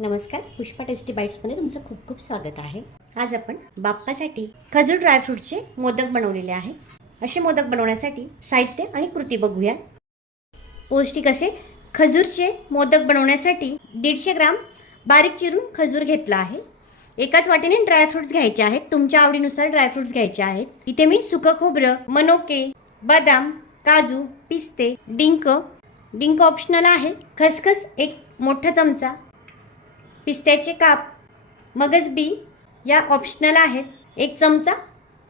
नमस्कार पुष्पा टेस्टी बाईट्समध्ये तुमचं खूप खूप स्वागत आहे. आज आपण बाप्पासाठी खजूर ड्रायफ्रूटचे मोदक बनवलेले आहे असे मोदक बनवण्यासाठी साहित्य आणि कृती बघूया. पौष्टिक असे खजूरचे मोदक बनवण्यासाठी दीडशे ग्राम बारीक चिरून खजूर घेतला आहे. एकाच वाटेने ड्रायफ्रूट्स घ्यायचे आहेत. तुमच्या आवडीनुसार ड्रायफ्रूट्स घ्यायचे आहेत. इथे मी सुकं खोबरं मनोके बदाम काजू पिस्ते डिंक. डिंक ऑप्शनल आहे. खसखस एक मोठा चमचा. पिस्त्याचे काप. मगज बी या ऑप्शनल आहेत. एक चमचा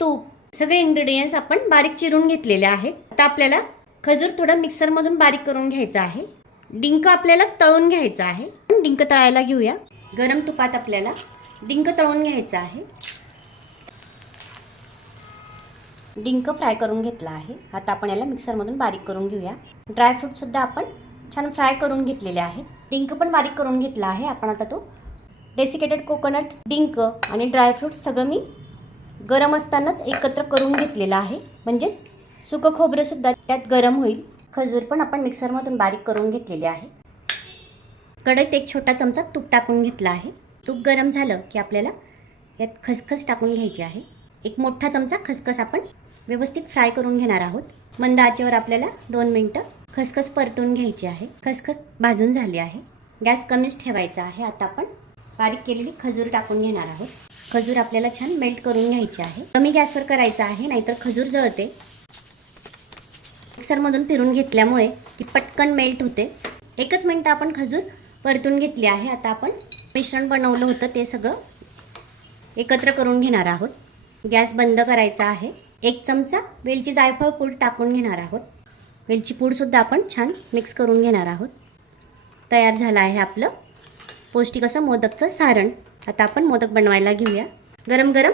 तूप. सगळे इंग्रेडियंट्स आपण बारीक चिरून घेतलेले आहेत. आता आपल्याला खजूर थोडं मिक्सरमधून बारीक करून घ्यायचं आहे. डिंक आपल्याला तळून घ्यायचं आहे. डिंक तळायला घेऊया. गरम तुपात आपल्याला डिंक तळून घ्यायचं आहे. डिंक फ्राय करून घेतला आहे. आता आपण याला मिक्सरमधून बारीक करून घेऊया. ड्रायफ्रूटसुद्धा आपण छान फ्राय करून घेतलेले आहेत. डिंक पण बारीक करून घेतला आहे आपण आता तो. डेसिकेटेड कोकोनट डिंक आणि ड्रायफ्रूट्स सगळं मी गरम असतानाच एकत्र करून घेतलेलं आहे. म्हणजेच सुकं खोबरंसुद्धा त्यात गरम होईल. खजूर पण आपण मिक्सरमधून बारीक करून घेतलेले आहे. कढईत एक छोटा चमचा तूप टाकून घेतला आहे. तूप गरम झालं की आपल्याला यात खसखस टाकून घ्यायची आहे. एक मोठा चमचा खसखस आपण व्यवस्थित फ्राय करून घेणार आहोत. मंद आचेवर आपल्याला दोन मिनटं खसखस परतून घ्यायची आहे. खसखस भाजून झाली आहे. गॅस कमीच ठेवायचा आहे. आता आपण बारीक केलेली खजूर टाकून घेणार आहोत. खजूर आपल्याला छान मेल्ट करून घ्यायची आहे. कमी गॅसवर करायचं आहे नाहीतर खजूर जळते. मिक्सरमधून फिरून घेतल्यामुळे ती पटकन मेल्ट होते. एकच मिनटं आपण खजूर परतून घेतली आहे. आता आपण मिश्रण बनवलं होतं ते सगळं एकत्र करून घेणार आहोत. गॅस बंद करायचा आहे. एक चमचा वेलची जायफळ पूड टाकून घेणार आहोत. वेलची पूडसुद्धा आपण छान मिक्स करून घेणार आहोत. तयार झालं आहे आपलं पौष्टिक असं मोदकचं सारण. आता आपण मोदक बनवायला घेऊया. गरम गरम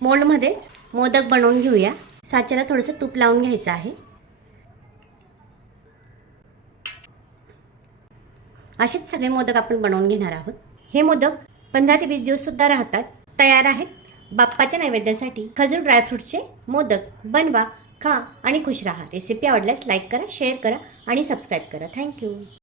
मोल्डमध्ये मोदक बनवून घेऊया. साच्याला थोडंसं तूप लावून घ्यायचं आहे. असेच सगळे मोदक आपण बनवून घेणार आहोत. हे मोदक पंधरा ते वीस दिवससुद्धा राहतात. तयार आहेत. बाप्पाच्या नैवेद्यासाठी खजूर ड्रायफ्रूटचे मोदक बनवा. खा आणि खुश राहा. रेसिपी आवडल्यास लाईक करा शेअर करा आणि सबस्क्राईब करा. थँक्यू